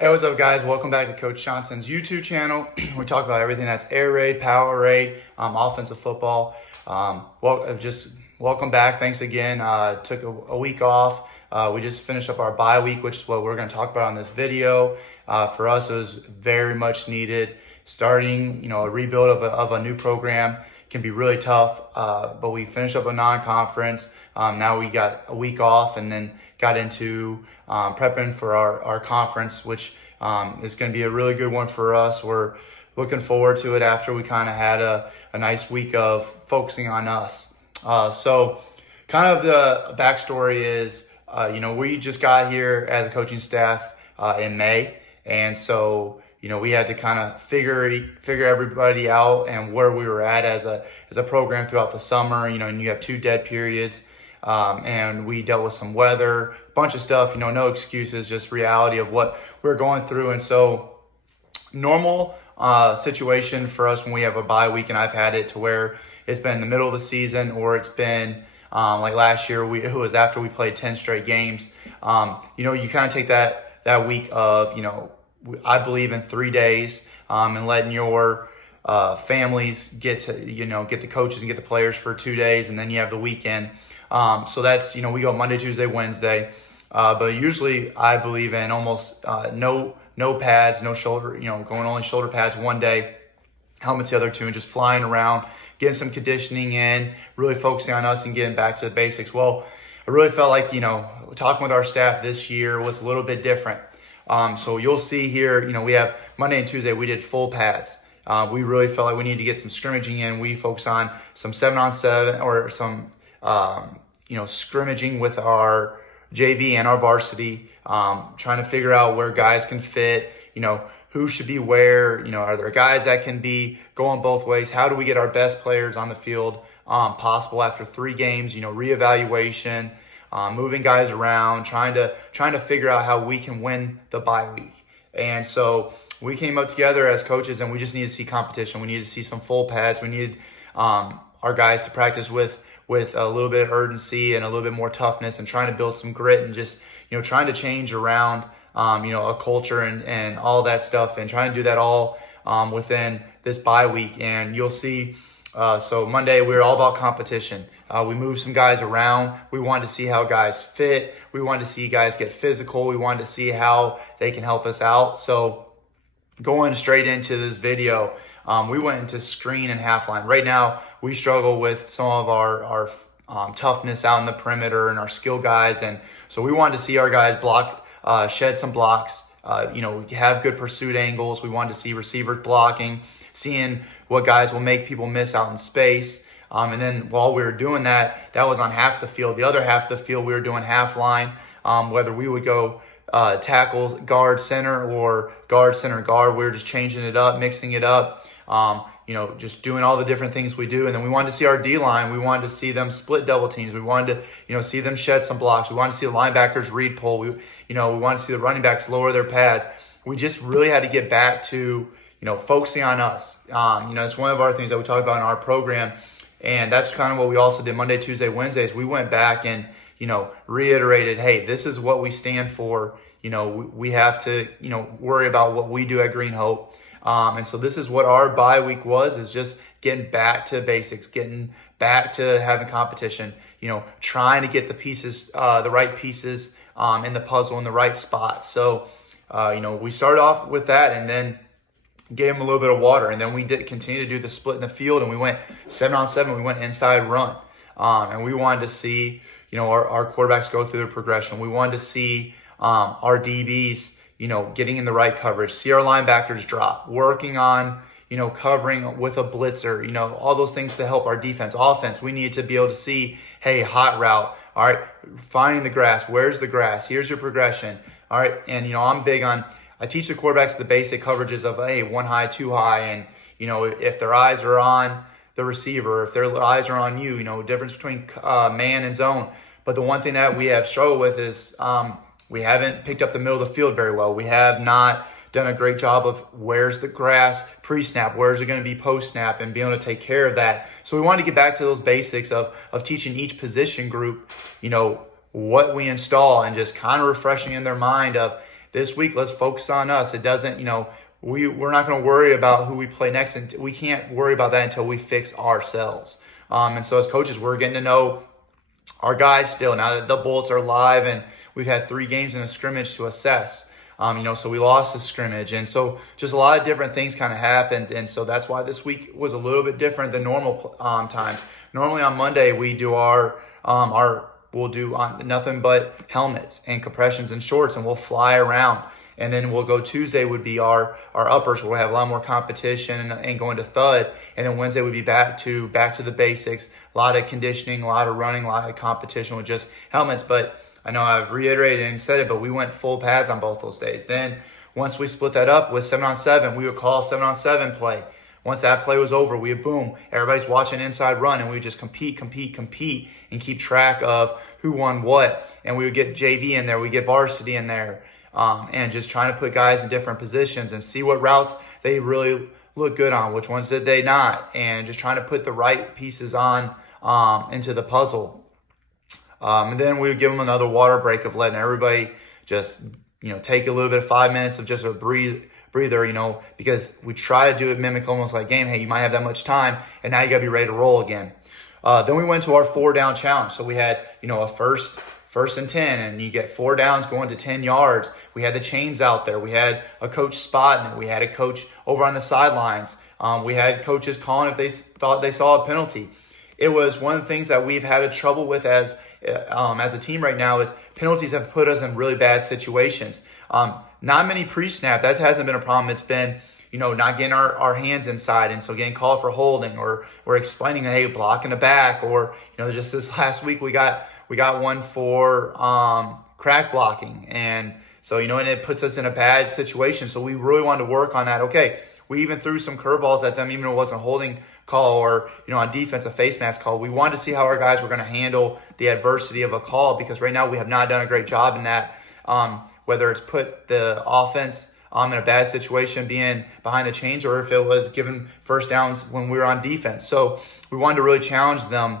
Hey, what's up, guys? Welcome back to Coach Johnson's YouTube channel. We talk about everything that's air raid, power raid, offensive football. Welcome back. Thanks again. Took a week off. We just finished up our bye week, which is what we're going to talk about on this video. For us, it was very much needed. Starting, a rebuild of a new program can be really tough. But we finished up a non-conference. Now we got a week off, and then got into prepping for our conference, which is going to be a really good one for us. We're looking forward to it after we kind of had a nice week of focusing on us. So kind of the backstory is, we just got here as a coaching staff in May. And so, we had to kind of figure everybody out and where we were at as a program throughout the summer, and you have 2 dead periods. And we dealt with some weather, a bunch of stuff, no excuses, just reality of what we're going through. And so normal situation for us when we have a bye week, and I've had it to where it's been in the middle of the season, or it's been like last year, it was after we played 10 straight games. You kind of take that week of, I believe in 3 days, and letting your families get to, get the coaches and get the players for 2 days, and then you have the weekend. So that's, we go Monday, Tuesday, Wednesday. But usually I believe in almost no pads, no shoulder, going only shoulder pads 1 day, helmets the other 2, and just flying around, getting some conditioning in, really focusing on us and getting back to the basics. Well, I really felt like, talking with our staff this year was a little bit different. So you'll see here, we have Monday and Tuesday, we did full pads. We really felt like we needed to get some scrimmaging in. We focus on some 7-on-7 or some scrimmaging with our JV and our varsity, trying to figure out where guys can fit, who should be where, are there guys that can be going both ways? How do we get our best players on the field possible after 3 games, reevaluation, moving guys around, trying to figure out how we can win the bye week. And so we came up together as coaches, and we just need to see competition. We need to see some full pads. We needed our guys to practice with a little bit of urgency and a little bit more toughness, and trying to build some grit, and just, trying to change around, a culture and all that stuff, and trying to do that all within this bye week. And you'll see, so Monday, we were all about competition. We moved some guys around. We wanted to see how guys fit. We wanted to see guys get physical. We wanted to see how they can help us out. So going straight into this video, we went into screen and half line. Right now, we struggle with some of our toughness out in the perimeter and our skill guys. And so we wanted to see our guys block, shed some blocks, have good pursuit angles. We wanted to see receivers blocking, seeing what guys will make people miss out in space. And then while we were doing that, that was on half the field. The other half of the field, we were doing half line, whether we would go tackle, guard, center, or guard, center, guard. We were just changing it up, mixing it up. Just doing all the different things we do. And then we wanted to see our D-line. We wanted to see them split double teams. We wanted to, see them shed some blocks. We wanted to see the linebackers read pull. We wanted to see the running backs lower their pads. We just really had to get back to, focusing on us. It's one of our things that we talk about in our program. And that's kind of what we also did Monday, Tuesday, Wednesdays. We went back and, reiterated, hey, this is what we stand for. We have to, worry about what we do at Green Hope. And so this is what our bye week is just getting back to basics, getting back to having competition, trying to get the pieces, the right pieces in the puzzle in the right spot. So, we started off with that, and then gave them a little bit of water. And then we did continue to do the split in the field, and we went 7-on-7. We went inside run. And we wanted to see, our quarterbacks go through their progression. We wanted to see our DBs, getting in the right coverage, see our linebackers drop, working on, covering with a blitzer, all those things to help our defense. Offense, we needed to be able to see, hey, hot route. All right, finding the grass. Where's the grass? Here's your progression. All right, and, I'm big on, I teach the quarterbacks the basic coverages of, hey, 1 high, 2 high, and, if their eyes are on the receiver, if their eyes are on you, difference between man and zone. But the one thing that we have struggled with is we haven't picked up the middle of the field very well. We have not done a great job of where's the grass pre-snap, where's it going to be post-snap, and being able to take care of that. So we want to get back to those basics of teaching each position group, what we install, and just kind of refreshing in their mind of this week, let's focus on us. It doesn't, we're not going to worry about who we play next, and we can't worry about that until we fix ourselves. And so as coaches, we're getting to know our guys still now that the Bullets are live, and we've had 3 games in a scrimmage to assess. So we lost the scrimmage, and so just a lot of different things kind of happened, and so that's why this week was a little bit different than normal times. Normally on Monday we do we'll do nothing but helmets and compressions and shorts, and we'll fly around. And then we'll go Tuesday would be our uppers, where we'll have a lot more competition and going to thud. And then Wednesday would be back to the basics, a lot of conditioning, a lot of running, a lot of competition with just helmets. But I know I've reiterated and said it, but we went full pads on both those days. Then once we split that up with 7-on-7, we would call 7-on-7 play. Once that play was over, we would boom, everybody's watching inside run, and we would just compete, and keep track of who won what. And we would get JV in there, we get varsity in there, and just trying to put guys in different positions and see what routes they really look good on, which ones did they not, and just trying to put the right pieces on into the puzzle. And then we would give them another water break of letting everybody just, take a little bit of 5 minutes of just a breather, because we try to do it mimic almost like game. Hey, you might have that much time, and now you got to be ready to roll again. Then we went to our 4-down challenge. So we had, a first and 10, and you get 4 downs going to 10 yards. We had the chains out there. We had a coach spotting it. We had a coach over on the sidelines. We had coaches calling if they thought they saw a penalty. It was one of the things that we've had a trouble with as a team right now is penalties have put us in really bad situations. Not many pre-snap, that hasn't been a problem. It's been, not getting our hands inside, and so getting called for holding, or explaining, hey, blocking the back, or, just this last week we got one for crack blocking, and so, and it puts us in a bad situation. So we really wanted to work on that. Okay, we even threw some curveballs at them, even though it wasn't a holding call, or, on defense, a face mask call. We wanted to see how our guys were going to handle the adversity of a call, because right now we have not done a great job in that, whether it's put the offense in a bad situation being behind the chains, or if it was given first downs when we were on defense. So we wanted to really challenge them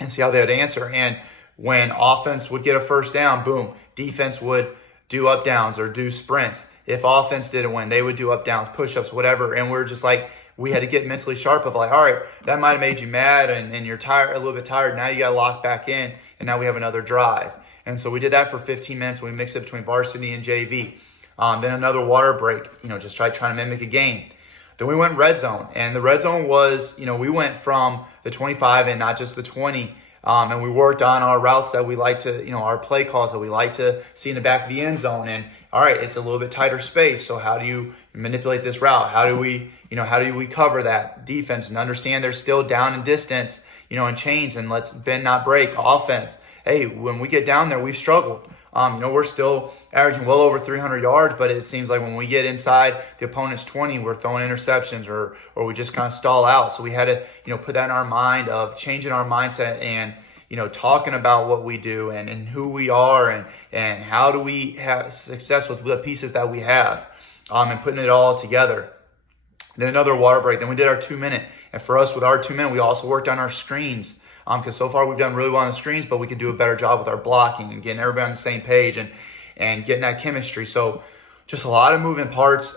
and see how they would answer. And when offense would get a first down, boom, defense would do up downs or do sprints. If offense didn't win, they would do up downs, push-ups, whatever. And we're just like, we had to get mentally sharp of like, all right, that might have made you mad and you're tired, a little bit tired. Now you got to lock back in, and now we have another drive. And so we did that for 15 minutes. We mixed it between varsity and JV. Then another water break, just trying to mimic a game. Then we went red zone, and the red zone was, we went from the 25 and not just the 20. And we worked on our routes that we like to, our play calls that we like to see in the back of the end zone. And all right, it's a little bit tighter space. So how do you manipulate this route? How do we cover that defense and understand they're still down in distance, in chains, and let's bend not break offense. Hey, when we get down there, we've struggled. We're still averaging well over 300 yards, but it seems like when we get inside the opponent's 20, we're throwing interceptions or we just kind of stall out. So we had to, put that in our mind of changing our mindset and, talking about what we do and who we are and how do we have success with the pieces that we have, and putting it all together. Then another water break. Then we did our 2-minute. And for us with our 2-minute, we also worked on our screens. Because so far we've done really well on the screens, but we could do a better job with our blocking and getting everybody on the same page and getting that chemistry. So just a lot of moving parts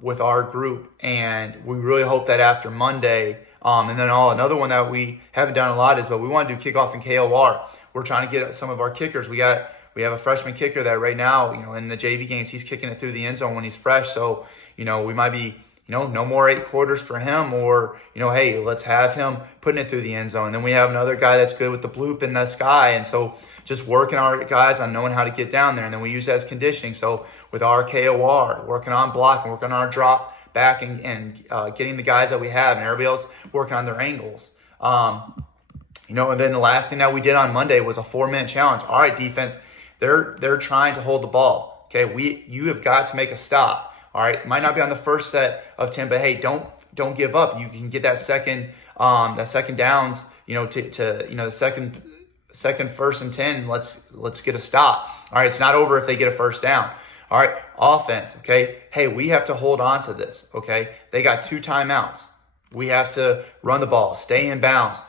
with our group, and we really hope that after Monday, and then another one that we haven't done a lot is, but we want to do kickoff and KOR. We're trying to get some of our kickers. We have a freshman kicker that right now, in the JV games, he's kicking it through the end zone when he's fresh. So, we might be, no more 8 quarters for him, or, hey, let's have him putting it through the end zone. And then we have another guy that's good with the bloop in the sky. And so just working our guys on knowing how to get down there. And then we use that as conditioning. So with our KOR, working on blocking, working on our drop back and getting the guys that we have, and everybody else working on their angles. And then the last thing that we did on Monday was a 4-minute challenge. All right, defense, they're trying to hold the ball. Okay, you have got to make a stop. All right, it might not be on the first set of 10, but hey, don't give up. You can get that second downs, the second first and 10. Let's get a stop. All right, it's not over if they get a first down. All right, offense. Okay, hey, we have to hold on to this. Okay, they got 2 timeouts. We have to run the ball, stay in bounds.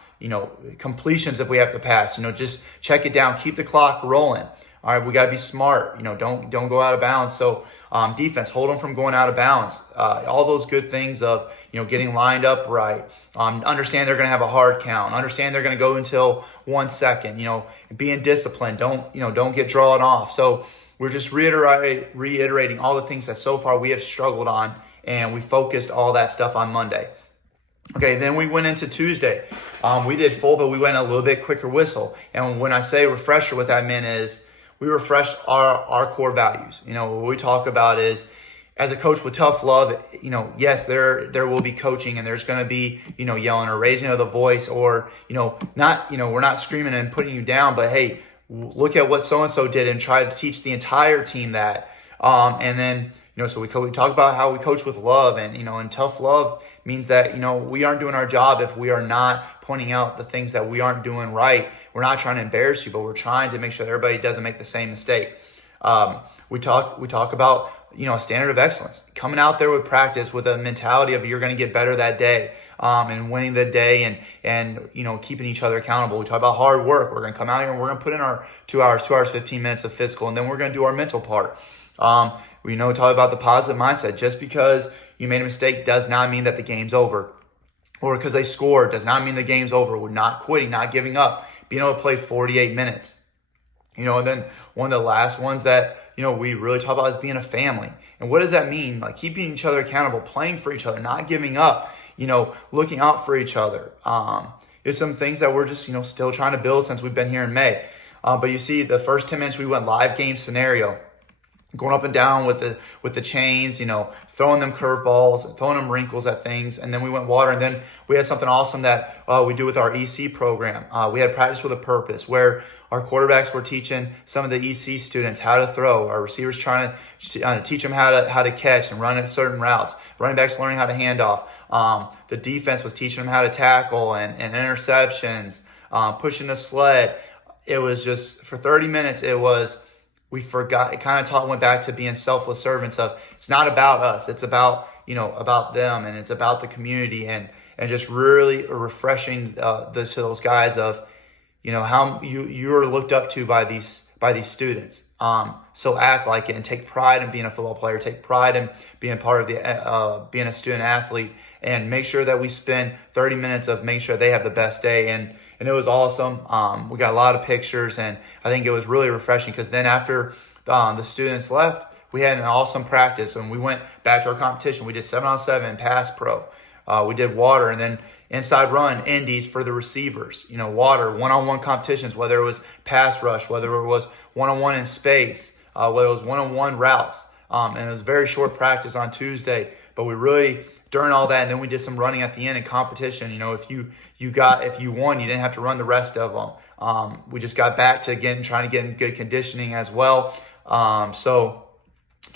Completions if we have to pass. Just check it down, keep the clock rolling. All right, we got to be smart. Don't go out of bounds. So defense, hold them from going out of bounds. All those good things of getting lined up right. Understand they're going to have a hard count. Understand they're going to go until 1 second. Being disciplined. Don't get drawn off. So we're just reiterating all the things that so far we have struggled on, and we focused all that stuff on Monday. Okay, then we went into Tuesday. We did full, but we went a little bit quicker whistle. And when I say refresher, what that meant is we refreshed our core values. What we talk about is, as a coach with tough love, yes, there will be coaching, and there's going to be, yelling or raising of the voice, or, we're not screaming and putting you down, but hey, look at what so-and-so did and try to teach the entire team that. And then, so we talk about how we coach with love, and tough love means that, we aren't doing our job if we are not pointing out the things that we aren't doing right. We're not trying to embarrass you, but we're trying to make sure that everybody doesn't make the same mistake. We talk about, a standard of excellence, coming out there with practice with a mentality of you're going to get better that day, and winning the day, and keeping each other accountable. We talk about hard work. We're going to come out here and we're going to put in our 2 hours, 15 minutes of physical, and then we're going to do our mental part. We talk about the positive mindset. Just because you made a mistake does not mean that the game's over, or because they scored does not mean the game's over. We're not quitting, not giving up, being able to play 48 minutes. And then one of the last ones that we really talk about is being a family. And what does that mean? Like keeping each other accountable, playing for each other, not giving up, looking out for each other. There's some things that we're just, still trying to build since we've been here in May. But you see, the first 10 minutes we went live game scenario, going up and down with the chains, throwing them curveballs, throwing them wrinkles at things. And then we went water. And then we had something awesome that we do with our EC program. We had practice with a purpose, where our quarterbacks were teaching some of the EC students how to throw. Our receivers trying to teach them how to catch and run at certain routes. Running backs learning how to hand off. The defense was teaching them how to tackle and interceptions, pushing the sled. It was just, for 30 minutes, we forgot. It kind of went back to being selfless servants of, it's not about us. It's about, about them, and it's about the community, and just really refreshing to those guys of, how you are looked up to by these students. So act like it and take pride in being a football player. Take pride in being part of the being a student athlete, and make sure that we spend 30 minutes of making sure they have the best day. And it was awesome. We got a lot of pictures, and I think it was really refreshing, because then after the students left, we had an awesome practice, and we went back to our competition. We did 7-on-7 pass pro. We did water, and then inside run indies for the receivers. Water, one-on-one competitions, whether it was pass rush, whether it was one-on-one in space, whether it was one-on-one routes. And it was very short practice on Tuesday, but we really, during all that, and then we did some running at the end in competition. If you won, you didn't have to run the rest of them. We just got back to trying to get in good conditioning as well. So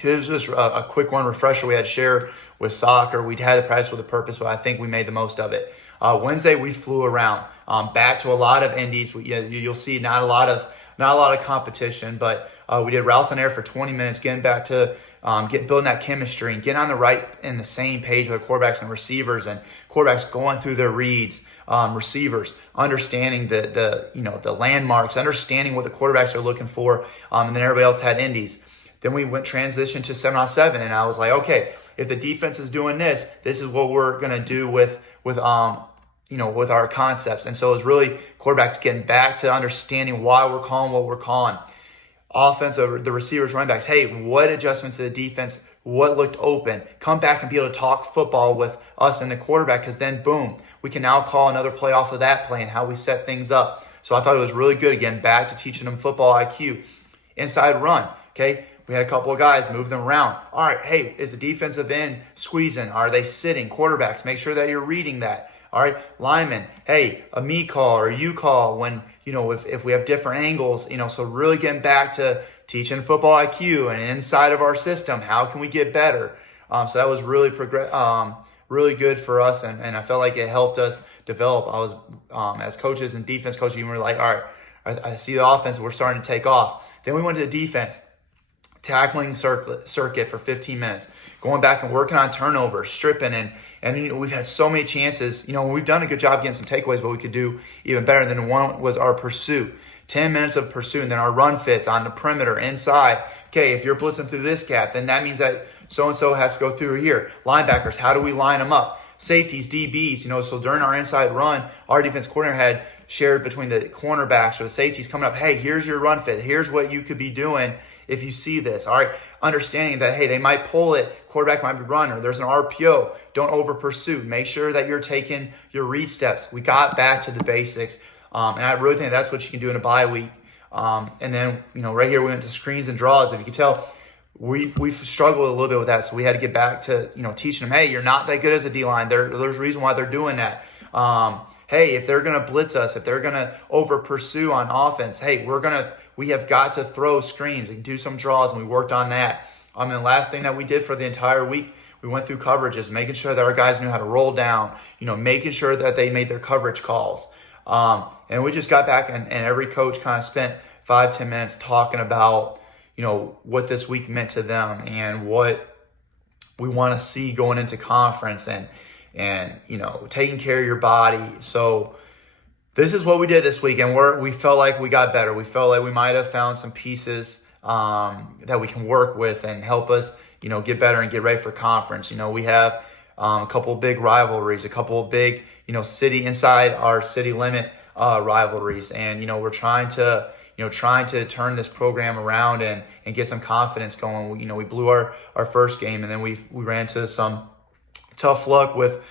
it was just a quick one refresher we had to share with soccer. We'd had the practice with a purpose, but I think we made the most of it. Wednesday we flew around, back to a lot of indies. You'll see not a lot of competition, but we did routes on air for 20 minutes, getting back to building that chemistry and getting on the same page with the quarterbacks and receivers, and quarterbacks going through their reads, receivers understanding the landmarks, understanding what the quarterbacks are looking for, and then everybody else had indies. Then we went transition to 7-on-7, and I was like, okay, if the defense is doing this is what we're gonna do with our concepts. And so it was really quarterbacks getting back to understanding why we're calling what we're calling. Offensive, the receivers, running backs, hey, what adjustments to the defense, what looked open, come back and be able to talk football with us and the quarterback, because then boom, we can now call another play off of that play and how we set things up. So I thought it was really good, again, back to teaching them football IQ. Inside run, okay, we had a couple of guys move them around. All right, hey, is the defensive end squeezing? Are they sitting? Quarterbacks, make sure that you're reading that. All right, linemen, hey, a me call or you call when, if we have different angles, so really getting back to teaching football IQ and inside of our system, how can we get better? So that was really really good for us, and I felt like it helped us develop. I was, as coaches and defense coaches, we were like, all right, I see the offense, we're starting to take off. Then we went to the defense, tackling circuit for 15 minutes, going back and working on turnovers, stripping, and we've had so many chances. We've done a good job getting some takeaways, but we could do even better. Then one was our pursuit, 10 minutes of pursuit, and then our run fits on the perimeter, inside. Okay, if you're blitzing through this gap, then that means that so-and-so has to go through here. Linebackers, how do we line them up? Safeties, DBs, so during our inside run, our defense coordinator had shared between the cornerbacks or the safeties coming up, hey, here's your run fit. Here's what you could be doing if you see this. All right, understanding that, hey, they might pull it, quarterback might be run, or there's an RPO. Don't over pursue. Make sure that you're taking your read steps. We got back to the basics, and I really think that's what you can do in a bye week. And then, right here we went to screens and draws. If you can tell, we've struggled a little bit with that, so we had to get back to teaching them, hey, you're not that good as a D-line. There's a reason why they're doing that. Hey, if they're going to blitz us, if they're going to over pursue on offense, hey, we have got to throw screens and do some draws, and we worked on that. And the last thing that we did for the entire week, we went through coverages, making sure that our guys knew how to roll down, making sure that they made their coverage calls. And we just got back, and every coach kind of spent 5-10 minutes talking about, what this week meant to them and what we want to see going into conference and taking care of your body. So this is what we did this week, and we felt like we got better. We felt like we might have found some pieces that we can work with and help us, get better and get ready for conference. We have a couple of big rivalries, a couple of big, city inside our city limit rivalries, and we're trying to turn this program around and get some confidence going. We blew our first game, and then we ran into some tough luck with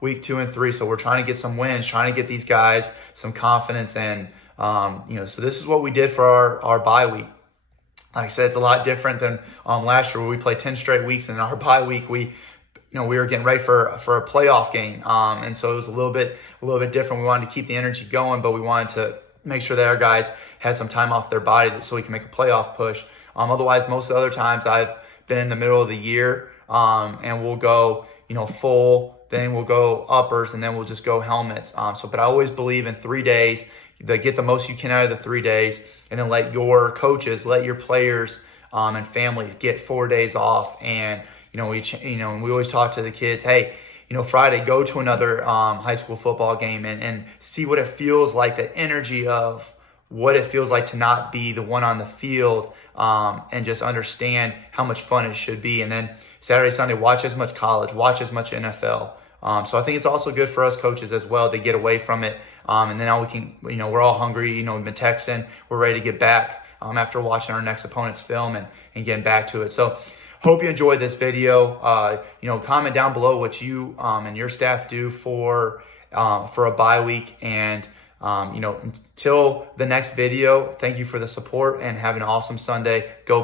week 2 and 3. So we're trying to get some wins, trying to get these guys some confidence, and so this is what we did for our bye week. Like I said, it's a lot different than last year where we played 10 straight weeks, and in our bye week we were getting ready for a playoff game, and so it was a little bit different. We wanted to keep the energy going, but we wanted to make sure that our guys had some time off their body so we can make a playoff push. Otherwise, most of the other times I've been in the middle of the year, and we'll go full, then we'll go uppers, and then we'll just go helmets. But I always believe in 3 days, get the most you can out of the 3 days, and then let your coaches, let your players and families get 4 days off. And we always talk to the kids, hey, Friday, go to another high school football game and see what it feels like, the energy of what it feels like to not be the one on the field, and just understand how much fun it should be. And then Saturday, Sunday, watch as much college, watch as much NFL. So I think it's also good for us coaches as well to get away from it. And then now we can, we're all hungry, we've been texting, we're ready to get back after watching our next opponent's film and getting back to it. So hope you enjoyed this video. Comment down below what you and your staff do for a bye week. And, until the next video, thank you for the support and have an awesome Sunday. Go Pack.